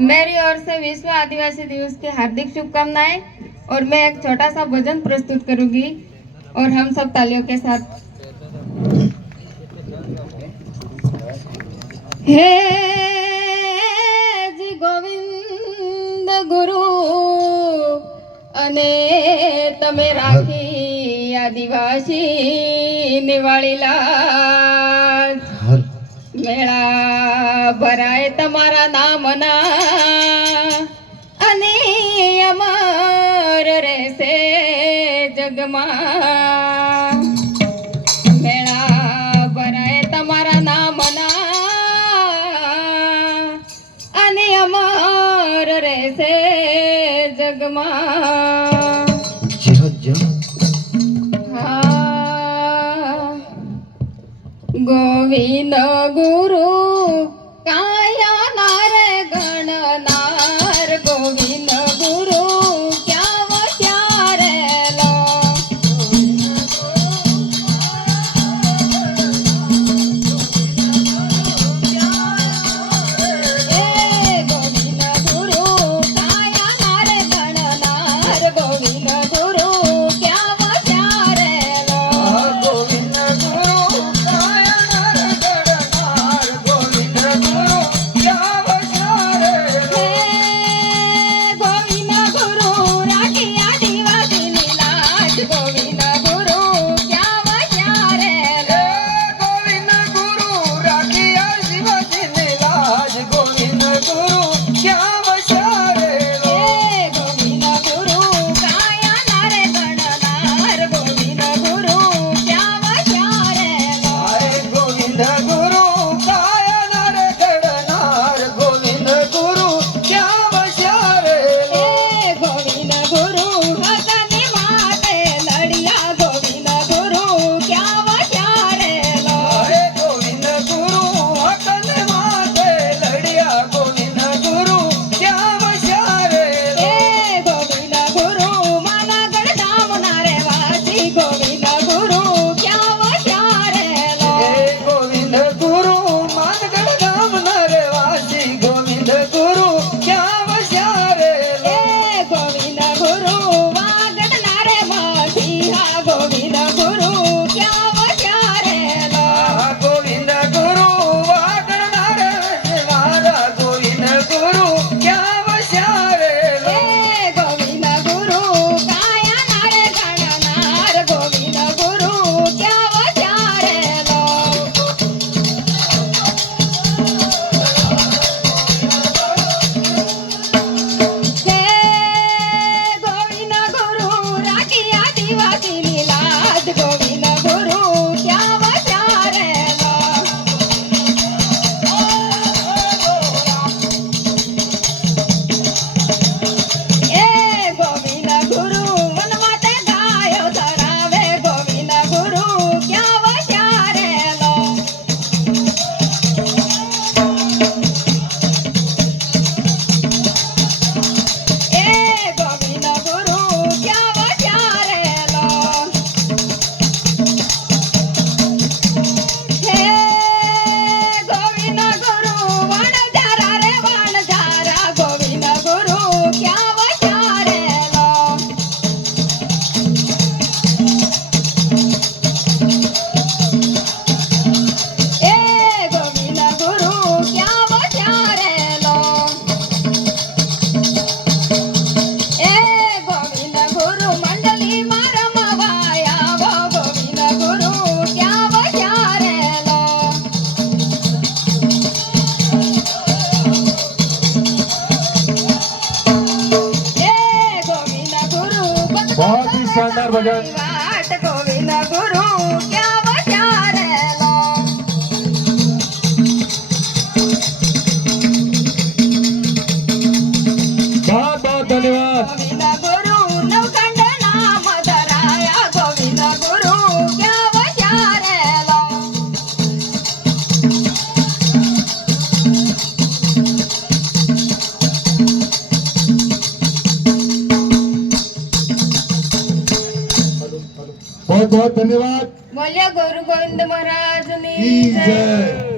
मेरी or से विश्व आदिवासी दिवस की हार्दिक शुभकामनाएं। और मैं एक छोटा सा भजन प्रस्तुत करूंगी और हम सब तालियों के साथ। हे जी गोविंद गुरु अने तमे राखी आदिवासी निवाळीला मेळा भराय तमारा नामना आणि अमर रेसे जगमा मेळा भराय तमारा नामना आणि अमर रेसे जगमा गोविंद गुरु काया नार गणनार गोविंद गुरु क्या वचारेलो ए गोविंद गुरु काया नार गणनार गोविंद गुरु क्या वचारेलो गोविंद गुरु बहुत ही शानदार भजन। गोविंद गुरु क्या वचारेलो बहुत बहुत धन्यवाद। गोविंद गुरु नवखंड नाम धराया गोविंद गुरु क्या वचारेलो बहुत बहुत धन्यवाद। बोलिए गुरु गोविंद महाराज की जय।